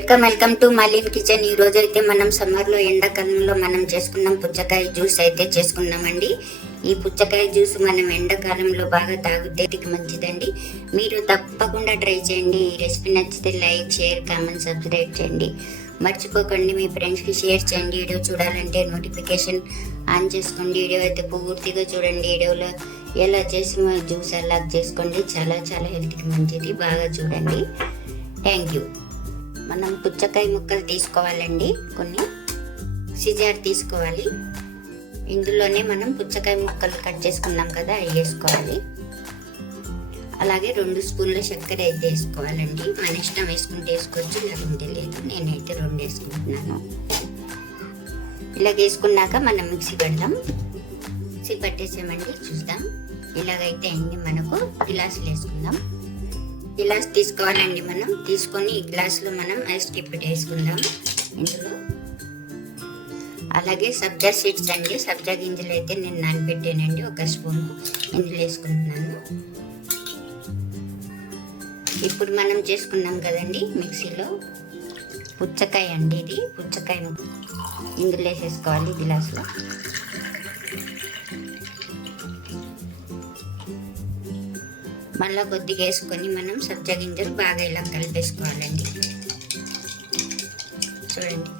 Welcome welcome to Malin kitchen ఈ రోజు అయితే మనం సమ్మర్లో ఎండాకాలంలో మనం చేసుకున్నాం పుచ్చకాయ జ్యూస్ అయితే చేసుకున్నామండి. ఈ పుచ్చకాయ జ్యూస్ మనం ఎండాకాలంలో బాగా తాగితే ఇది మంచిదండి. మీరు తప్పకుండా ట్రై చేయండి. ఈ రెసిపీ నచ్చితే లైక్ షేర్ కామెంట్ సబ్స్క్రైబ్ చేయండి. మర్చిపోకండి మీ ఫ్రెండ్స్కి షేర్ చేయండి. వీడియో చూడాలంటే నోటిఫికేషన్ ఆన్ చేసుకోండి. వీడియో అయితే పూర్తిగా చూడండి. వీడియోలో ఎలా చేసి జ్యూస్ అలా చేసుకోండి చాలా చాలా హెల్త్కి మంచిది. బాగా చూడండి. థ్యాంక్ యూ మనం పుచ్చకాయ ముక్కలు తీసుకోవాలండి. కొన్ని సిజార్ తీసుకోవాలి. ఇందులోనే మనం పుచ్చకాయ ముక్కలు కట్ చేసుకున్నాం కదా అవి వేసుకోవాలి. అలాగే రెండు స్పూన్ల చక్కెర అయితే వేసుకోవాలండి. మన ఇష్టం వేసుకుంటే వేసుకోవచ్చు లేకుంటే లేదు. నేనైతే రెండు వేసుకుంటున్నాను. ఇలాగ వేసుకున్నాక మనం మిక్సీ పెడదాం. మిక్సీ పట్టేసామండి చూద్దాం. ఇలాగైతే అయింది మనకు. గ్లాసులు వేసుకుందాం. గ్లాస్ తీసుకోవాలండి మనం. తీసుకొని ఈ గ్లాస్లో మనం ఐస్ టిప్పెట్ వేసుకుందాం ఇందులో అలాగే సబ్జా సీడ్స్ అండి. సబ్జా గింజలు అయితే నేను నానబెట్టానండి. ఒక స్పూన్ ఇందులో వేసుకుంటున్నాను. ఇప్పుడు మనం చేసుకున్నాం కదండి మిక్సీలో. పుచ్చకాయ అండి ఇది. పుచ్చకాయ ఇందులో వేసేసుకోవాలి గ్లాస్లో. మళ్ళీ కొద్దిగా వేసుకొని మనం సబ్జా గింజలు బాగా ఇలా కలిపేసుకోవాలండి. చూడండి.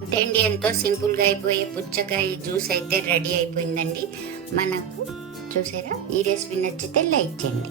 అంతే అండి ఎంతో సింపుల్గా అయిపోయే పుచ్చకాయ జ్యూస్ అయితే రెడీ అయిపోయిందండి. మనకు చూసారా? ఈ రెసిపీ నచ్చితే లైక్ చేయండి.